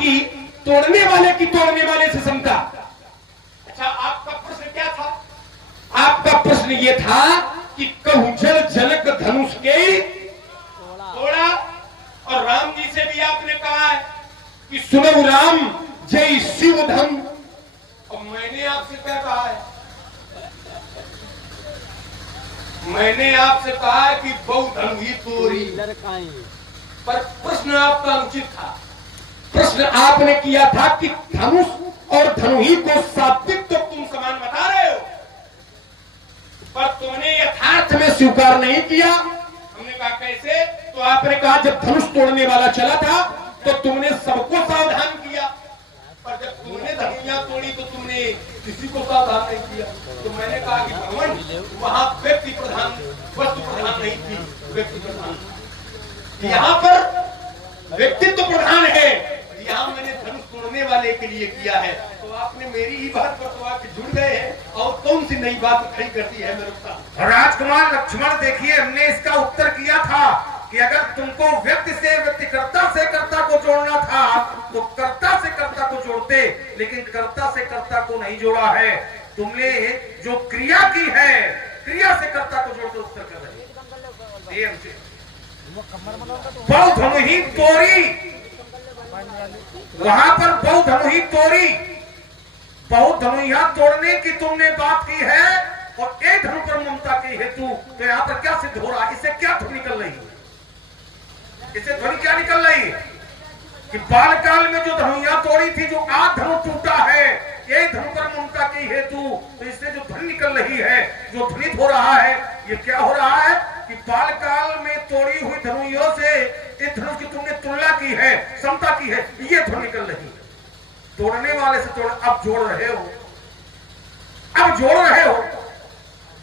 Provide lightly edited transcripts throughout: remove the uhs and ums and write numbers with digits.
कि तोड़ने वाले की तोड़ने वाले से समता। अच्छा, आपका प्रश्न क्या था? आपका प्रश्न ये था कि कहुजल जनक धनुष के तोड़ा, और राम जी से भी आपने कहा है कि सुनो राम जय शिव धन। और मैंने आपसे क्या कहा है? मैंने आपसे कहा है कि बहु धन ही तोरी। पर प्रश्न आपका अनुचित था। प्रश्न आपने किया था कि धनुष और धनुही को सात्विक तो तुम समान बता रहे हो, पर तुमने यथार्थ में स्वीकार नहीं किया। हमने कहा कैसे? तो आपने कहा जब धनुष तोड़ने वाला चला था तो तुमने सबको सावधान किया, पर जब तुमने धनुइयां तोड़ी तो तुमने किसी को सावधान नहीं किया। तो मैंने कहा कि भगवान वहां व्यक्ति प्रधान वस्तु प्रधान नहीं थी, व्यक्ति प्रधान। यहाँ पर व्यक्तित्व प्रधान है। यहाँ मैंने धनुष तोड़ने वाले के लिए किया है, तो आपने मेरी ही बात पर तो आप जुड़ गए हैं और कौन सी नई बात खड़ी करती है मेरे साथ। राजकुमार लक्ष्मण, देखिए हमने इसका उत्तर किया था कि अगर तुमको व्यक्ति से व्यक्ति कर्ता से कर्ता को जोड़ना था तो कर्ता से कर्ता को जोड़ते, लेकिन कर्ता से कर्ता को नहीं जोड़ा है। तुमने जो क्रिया की है, क्रिया से कर्ता को जोड़कर उत्तर कर रहे हैं। बहु धनुही तोरी, वहां पर बहु धनुही तोरी, बहु धनुइया तोड़ने की तुमने बात की है और एक धनु पर ममता की हेतु। तो यहाँ पर क्या सिद्ध हो रहा है? इससे क्या ध्वनि निकल रही है? इससे ध्वनि क्या निकल रही है कि बालकाल में जो धनुइया तोड़ी थी, जो आज धनु टूटा है एक धनु पर ममता की हेतु, तो इससे जो ध्वनि निकल रही है, जो ध्वनित हो रहा है, ये क्या हो रहा है कि बालकाल में तोड़ी हुई धनुइयों से इस धनुष की तुमने तुलना की है, समता की है, ये ध्वनि निकल रही है। तोड़ने वाले से तोड़, अब जोड़ रहे हो, अब जोड़ रहे हो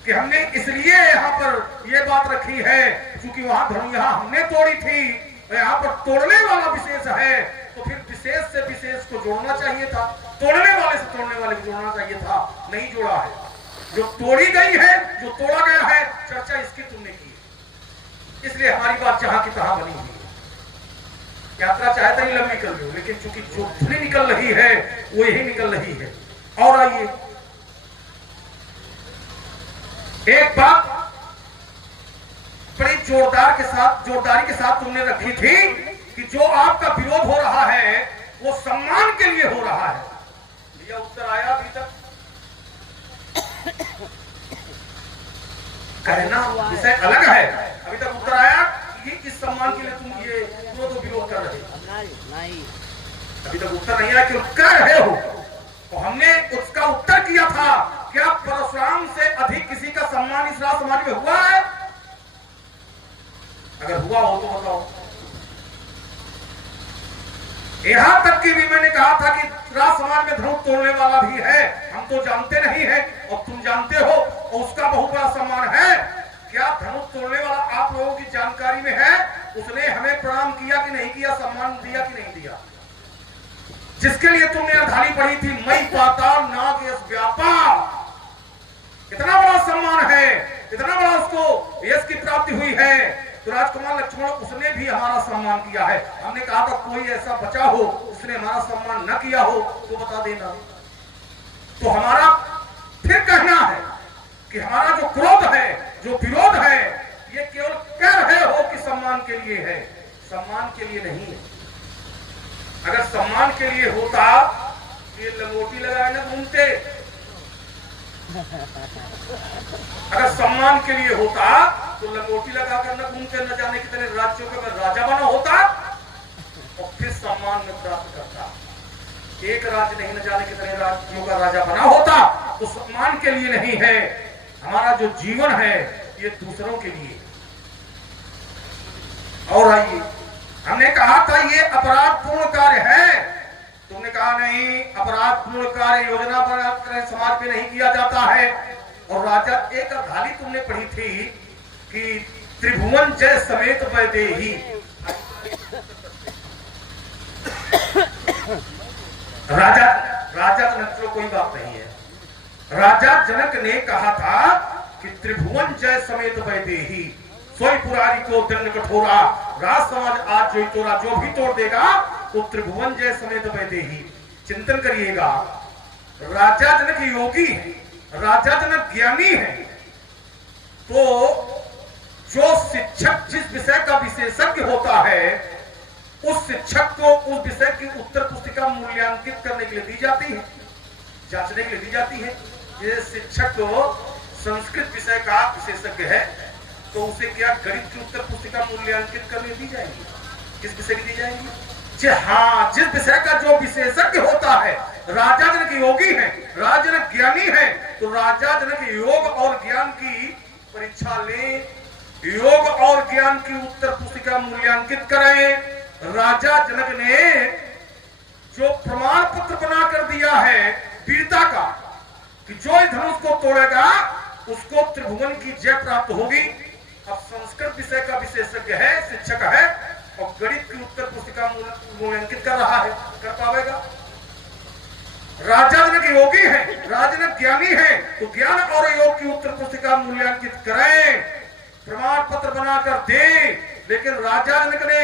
कि हमने इसलिए यहाँ पर यह बात रखी है क्योंकि वहां धनु यहाँ हमने तोड़ी थी, यहाँ पर तोड़ने वाला विशेष है, तो फिर विशेष से विशेष को जोड़ना चाहिए था, तोड़ने वाले से तोड़ने वाले को जोड़ना चाहिए था, नहीं जोड़ा है। जो तोड़ी गई है, जो तोड़ा गया है, चर्चा इसकी तुमने की है, इसलिए हमारी बात जहां की तहां बनी हुई है। यात्रा चाहे तभी लंबी कर लो, लेकिन चूंकि जो ध्वनि निकल रही है वो यही निकल रही है। और आइए, एक बात बड़ी जोरदारी के साथ तुमने रखी थी कि जो आपका विरोध हो रहा है वो सम्मान के लिए हो रहा है। भैया उत्तर आया अभी तक? कहना विषय अलग है, अभी तक उत्तर आया कि किस सम्मान के लिए तुम ये विरोध कर रहे हो? नहीं, अभी तक उत्तर नहीं आया कि कर रहे हो। तो हमने उसका उत्तर किया था, क्या परशुराम से अधिक किसी का सम्मान इस राज समाज में हुआ है? अगर हुआ हो तो बताओ। यहां तक कि भी मैंने कहा था कि राज समाज में धनुष तोड़ने वाला भी है, हम तो जानते नहीं है और तुम जानते हो, और उसका बहुत बड़ा सम्मान है। क्या धनुष तोड़ने वाला आप लोगों की जानकारी में है? उसने हमें प्रणाम किया कि नहीं किया, सम्मान दिया कि नहीं दिया? जिसके लिए तुमने अर्धाली पढ़ी थी, मई पाताल नाग यश व्यापार, इतना बड़ा सम्मान है, इतना बड़ा उसको यश की प्राप्ति हुई है, तो राजकुमार लक्ष्मण उसने भी हमारा सम्मान किया है। हमने कहा था कोई ऐसा बचा हो उसने हमारा सम्मान न किया हो तो बता देना। तो हमारा फिर कहना है कि हमारा जो क्रोध है, जो विरोध है, ये केवल कह रहे हो कि सम्मान के लिए है, सम्मान के लिए नहीं है। अगर सम्मान के लिए होता तो ये लंगोटी लगाए न घूमते। अगर सम्मान के लिए होता तो लंगोटी लगाकर न घूमते, न जाने कितने राज्यों का राजा बना होता और फिर सम्मान में प्राप्त करता। एक राज्य नहीं, न जाने कितने राज्यों का राजा बना होता। तो सम्मान के लिए नहीं है, हमारा जो जीवन है ये दूसरों के लिए। और आइए, हमने कहा था ये अपराध पूर्ण कार्य है, तुमने कहा नहीं, अपराध पूर्ण कार्य योजना बनाकर समाज में नहीं किया जाता है। और राजा एक अर्धाली तुमने पढ़ी थी कि त्रिभुवन जय समेत वैदेही, राजा जनक, कोई बात नहीं है, राजा जनक ने कहा था कि त्रिभुवन जय समेत वैदेही, सोई पुरारी को दंड कठोरा, राज समाज आज जो तोड़ा, जो भी तोड़ देगा तो त्रिभुवन जय समेत वैदेही। चिंतन करिएगा, राजा जनक योगी है, राजा जनक ज्ञानी है, तो जो शिक्षक जिस विषय का विशेषज्ञ होता है उस शिक्षक को उस विषय की उत्तर पुस्तिका मूल्यांकित करने के लिए दी जाती है, जांचने के लिए दी जाती है। ये शिक्षक को संस्कृत विषय का विशेषज्ञ है तो उसे क्या गणित की उत्तर पुस्तिका मूल्यांकित करने दी जाएगी? किस विषय की दी जाएगी? जी हाँ, जिस विषय का जो विशेषज्ञ होता है, राजा जनक योगी है, राजा जनक ज्ञानी है, तो राजा जनक योग और ज्ञान की परीक्षा ले, योग और ज्ञान की उत्तर पुस्तिका मूल्यांकित करें। राजा जनक ने जो प्रमाण पत्र बनाकर दिया है वीरता का कि जो इस धनुष को तोड़ेगा उसको त्रिभुवन की जय प्राप्त होगी। अब संस्कृत विषय का विशेषज्ञ है, शिक्षक है, और गणित की उत्तर पुस्तिका मूल्यांकित कर रहा है, कर पाएगा? राजा जनक योगी है, राजा जनक ज्ञानी है, तो ज्ञान और योग की उत्तर पुस्तिका मूल्यांकित करें, प्रमाण पत्र बनाकर दे। लेकिन राजा जनक ने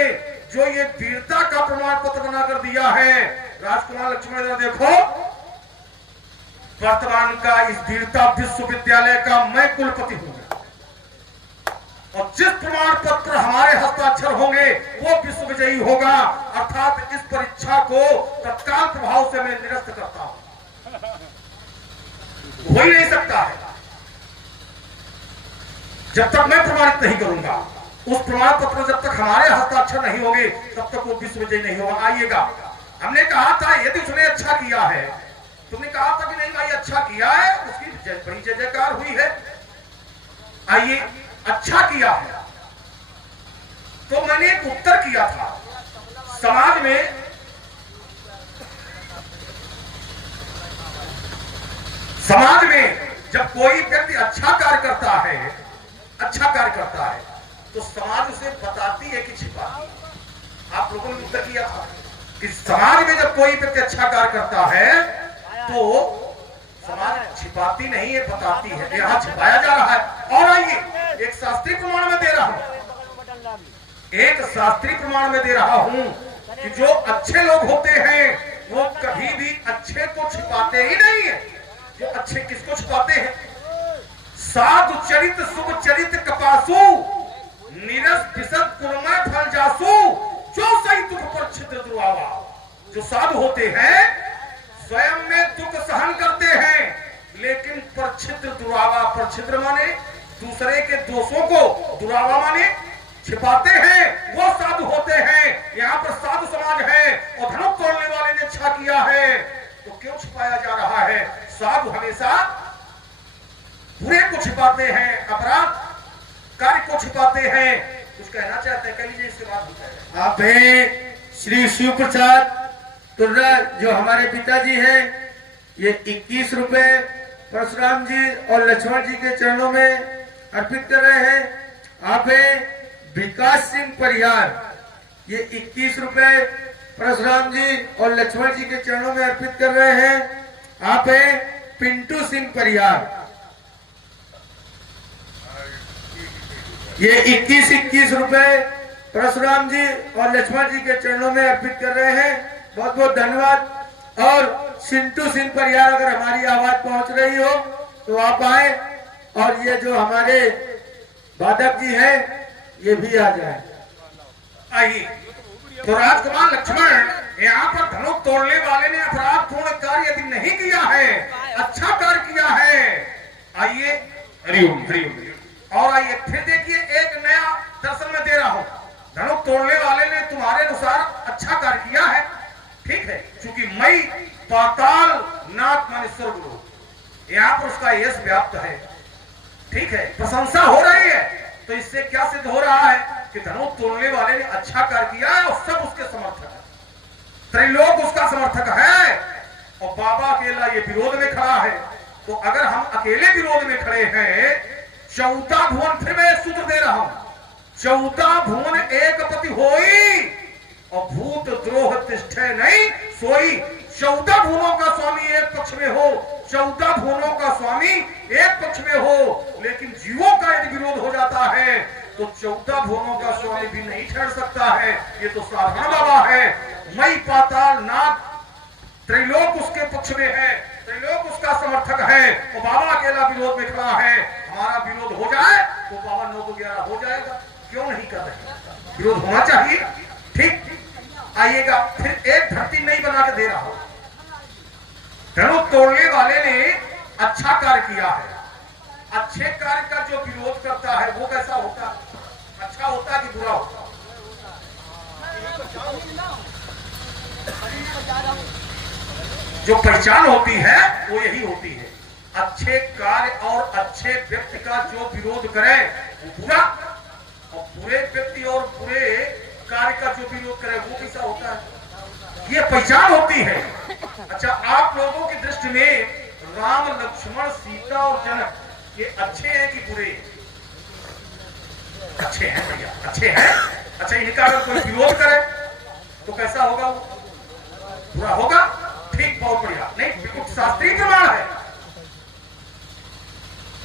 जो ये वीरता का प्रमाण पत्र बनाकर दिया है, राजकुमार लक्ष्मण देखो, वर्तमान का इस वीरता विश्वविद्यालय का मैं कुलपति हूं, और जिस प्रमाण पत्र हमारे हस्ताक्षर होंगे वो विश्व विजयी होगा। अर्थात इस परीक्षा को तत्काल प्रभाव से मैं निरस्त करता हूं, हो ही नहीं सकता है जब तक मैं प्रमाणित नहीं करूंगा। उस प्रमाण पत्र जब तक हमारे हस्ताक्षर नहीं होंगे तब तक वो विश्व विजयी नहीं होगा। आइएगा, हमने कहा था यदि उसने अच्छा किया है, तुमने कहा था कि नहीं भाई अच्छा किया है, उसकी बड़ी जय जयकार हुई है। आइए, अच्छा किया है तो मैंने एक उत्तर किया था, समाज में जब कोई व्यक्ति अच्छा कार्य करता है तो समाज उसे बताती है कि छिपाती है। आप लोगों ने उत्तर किया था कि समाज में जब कोई व्यक्ति अच्छा कार्य करता है तो समाज छिपाती नहीं है, बताती है। यहाँ छिपाया जा रहा है। और आइए, एक शास्त्रीय प्रमाण में दे रहा हूं, कि जो अच्छे लोग होते हैं वो कभी भी अच्छे को छिपाते ही नहीं है। जो अच्छे किसको छिपाते हैं? साधु चरित शुभ चरित कपासु निरस विशद कुलमय फल जासु जो सही दुख पर छिद्र दुरावा। जो साधु होते हैं स्वयं में दुख सहन करते हैं लेकिन पर छिद्र दुरावा, पर छिद्र माने दूसरे के दोषों को, दुरावा माने छिपाते हैं, वो साधु होते हैं। यहाँ पर साधु समाज है और धनुष तोड़ने वाले ने अच्छा किया है तो क्यों छिपाया जा रहा है? साधु हमेशा बुरे को छिपाते हैं, अपराध कार्य को छिपाते हैं। कुछ कहना चाहते हैं, कह लीजिए, इसके बाद आप हैं श्री शिव प्रसाद तुर्रा, जो हमारे पिताजी हैं, ये 21 रुपए परशुराम जी और लक्ष्मण जी के चरणों में अर्पित कर रहे हैं। आप हैं विकास सिंह परिहार, ये 21 रुपए परशुराम जी और लक्ष्मण जी के चरणों में अर्पित कर रहे हैं। आप हैं पिंटू सिंह परिहार, ये 21 रुपए परशुराम जी और लक्ष्मण जी के चरणों में अर्पित कर रहे हैं। बहुत बहुत धन्यवाद। और सिंटू सिंह परिहार, अगर हमारी आवाज पहुंच रही हो तो आप आए, और ये जो हमारे वादक जी हैं ये भी आ जाए। आइए, तो राजकुमार लक्ष्मण, यहाँ पर धनुष तोड़ने वाले ने अपराधपूर्ण कार्य यदि नहीं किया है, अच्छा कार्य किया है। आइए, हरिओम हरिओम। और आइए फिर देखिए, एक नया दर्शन में दे रहा हूं। धनुष तोड़ने वाले ने तुम्हारे अनुसार अच्छा कार्य किया है, ठीक है, क्योंकि मई पाताल नाथ माने स्वर्ग, यहाँ पर उसका यश व्याप्त है, ठीक है, प्रशंसा हो रही है। तो इससे क्या सिद्ध हो रहा है कि धनुष तोड़ने वाले ने अच्छा कार्य किया है और सब उसके समर्थक है, त्रिलोक उसका समर्थक है, और बाबा अकेला ये विरोध में खड़ा है। तो अगर हम अकेले विरोध में खड़े हैं, 14 भुवन, फिर मैं सूत्र दे रहा हूं, 14 भुवन एक पति होई और भूत द्रोह तिष्ठे नहीं सोई। 14 भुवनों का स्वामी एक पक्ष में हो, 14 भुवनों का स्वामी एक पक्ष में हो, लेकिन जीवों का यदि विरोध हो जाता है तो 14 भुवनों का स्वामी भी नहीं ठहर सकता है। ये तो साधारण बाबा है। मई पाताल नाग त्रिलोक उसके पक्ष में है, त्रिलोक उसका समर्थक है, और बाबा अकेला विरोध में खड़ा है। हमारा विरोध हो जाए तो बाबा 9 को 11 हो जाएगा। क्यों नहीं कर रहे? विरोध होना चाहिए। ठीक, आइएगा। फिर एक धरती नहीं बना के दे रहा हो। धनु तोड़ने वाले ने अच्छा कार्य किया है। अच्छे कार्य का जो विरोध करता है वो कैसा होता है? अच्छा होता है कि बुरा होता है? जो पहचान होती है वो यही होती है। अच्छे कार्य और अच्छे व्यक्ति का जो विरोध करे वो बुरा, और बुरे व्यक्ति और बुरे कार्य का जो विरोध करे वो कैसा होता है? ये पहचान होती है। अच्छा, आप लोगों की दृष्टि में राम लक्ष्मण सीता और जनक ये अच्छे हैं कि बुरे? अच्छे हैं भैया, अच्छे हैं। अच्छा, इनका अगर कोई विरोध करे तो कैसा होगा? वो बुरा होगा। ठीक, बहुत बढ़िया। नहीं, बिल्कुल शास्त्रीय प्रमाण है।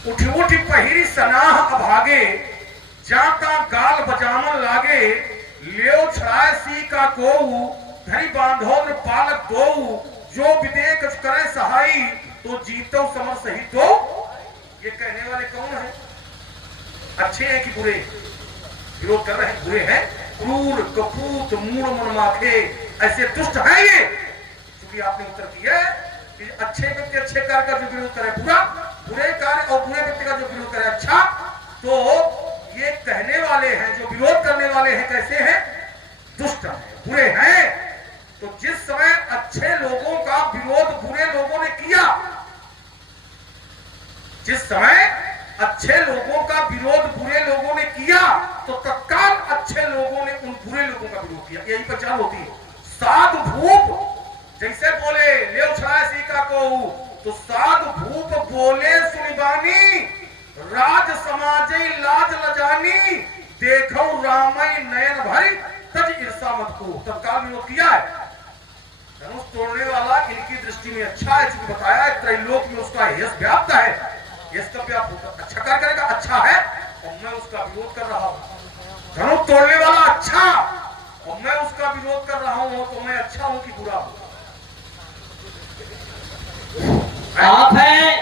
उठ उठ पहिरी सनाह अभागे, जाता गाल बजामन लागे, लेओ छड़ाए सी का कोऊ, धरी बांधो न पालक दोऊ, जो विदेक करे सहाई, तो जीतो समर सहित दो। ये कहने वाले कौन है? अच्छे हैं कि बुरे? विरोध कर रहे हैं, बुरे हैं। क्रूर कपूत मूढ़ मनमाखे ऐसे दुष्ट हैं ये। क्योंकि आपने उत्तर दिया कि अच्छे व्यक्ति अच्छे कार्य का जो विरोध करे बुरा, बुरे कार्य और बुरे व्यक्ति का जो विरोध करे अच्छा। तो ये कहने वाले हैं, जो विरोध करने वाले हैं, कैसे हैं? दुष्ट हैं, बुरे हैं। तो जिस समय अच्छे लोगों का विरोध बुरे लोगों ने किया, जिस समय अच्छे लोगों का विरोध बुरे लोगों ने किया, तो तत्काल अच्छे लोगों ने उन बुरे लोगों का विरोध किया। यही पहचान होती है। साध भूप जैसे बोले ले उछाए सीका को, तो साध भूप बोले सुनिबानी, राज समाजे लाज लजानी, देखो रामई नयन भरी, तज ईर्षा मत को। तत्काल विरोध किया है। धनुष तोड़ने वाला इनकी दृष्टि में अच्छा है, चूंकि बताया है त्रैलोक में उसका यश व्याप्त है। यश का व्याप्त होगा, अच्छा कार्य करेगा, अच्छा है, और मैं उसका विरोध कर रहा हूं। धनुष तोड़ने वाला अच्छा, और मैं उसका विरोध कर रहा हूं, तो मैं अच्छा हूं कि बुरा हूं? आप है